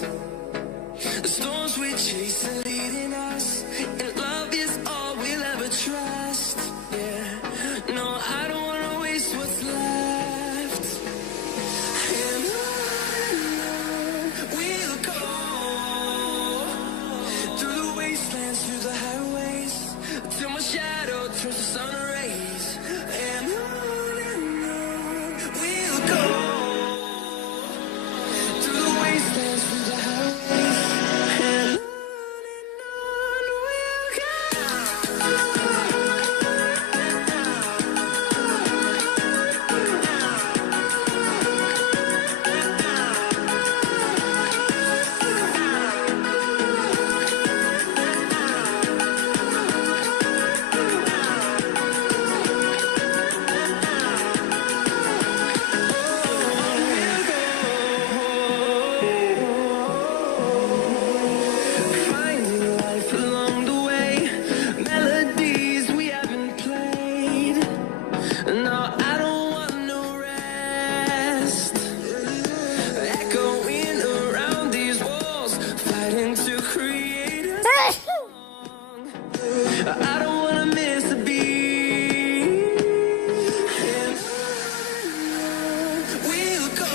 The storms we chase are leading us, and love is all we'll ever trust. Yeah, no, I don't wanna waste what's left. And on we'll go, through the wastelands, through the highways, till my shadow turns to sun rays. And on we'll go, through the wastelands, through the highways. No, I don't want no rest. Echoing around these walls, fighting to create a song. I don't wanna miss a beat. And on we'll go,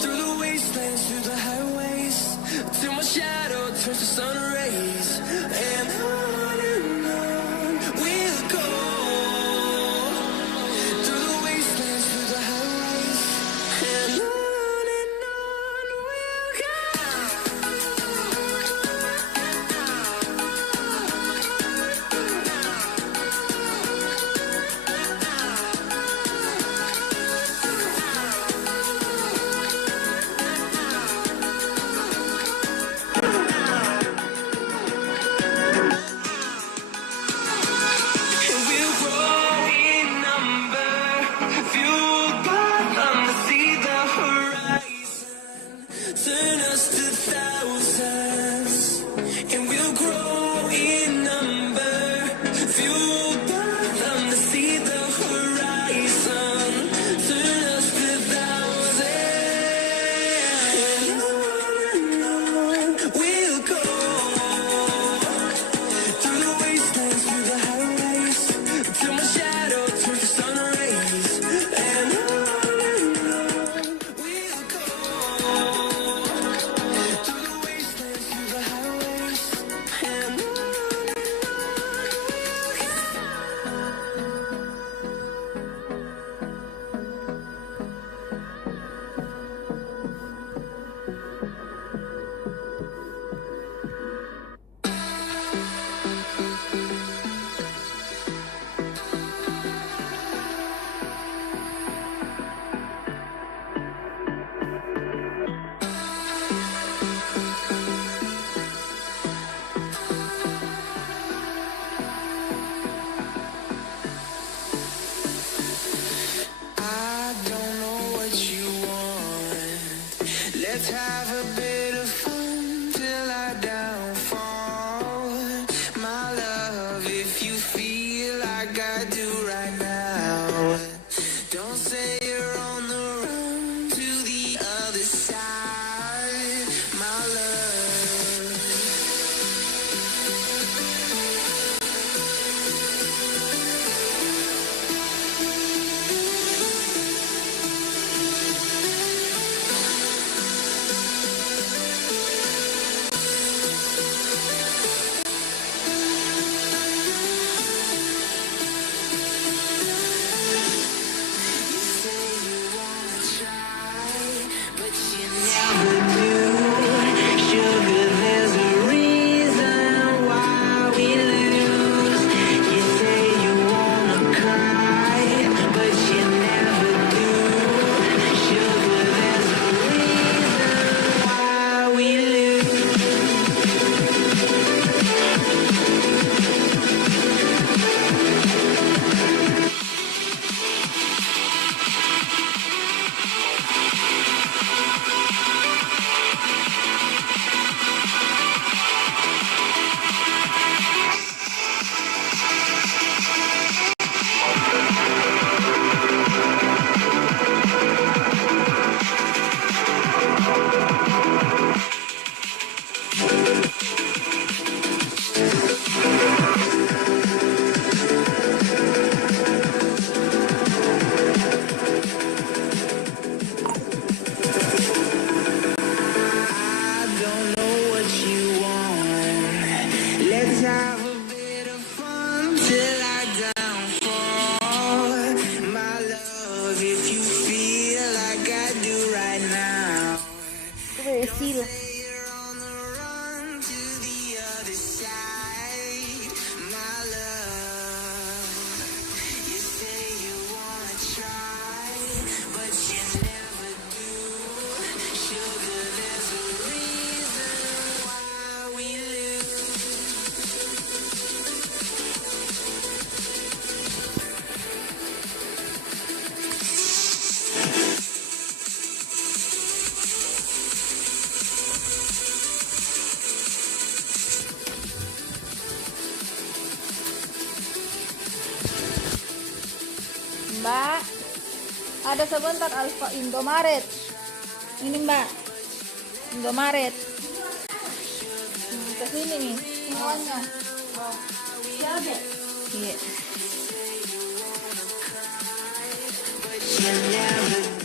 through the wastelands, through the highways, till my shadow turns to sun rays. And on we'll go, through the wastelands, through the highways. And on we'll go. And we'll grow in number, fueled by them to see the horizon, turn us to thousands. And we'll grow in number, fueled by them to see the horizon, turn us to thousands. And on we'll go, through the wastelands, through the highways, till my shadow turns to sun rays. And on we'll go, have a bit of fun till I downfall. My love, if you feel like I do right now. Berhasil. You're on the run to the other side. My love, you say you wanna try, but you never do. Sugar, there's a reason why we lose. Mbak, ada sebentar Alfa Indomaret. Ini Mbak, Indomaret. Kesini nih, semuanya. Iya. You never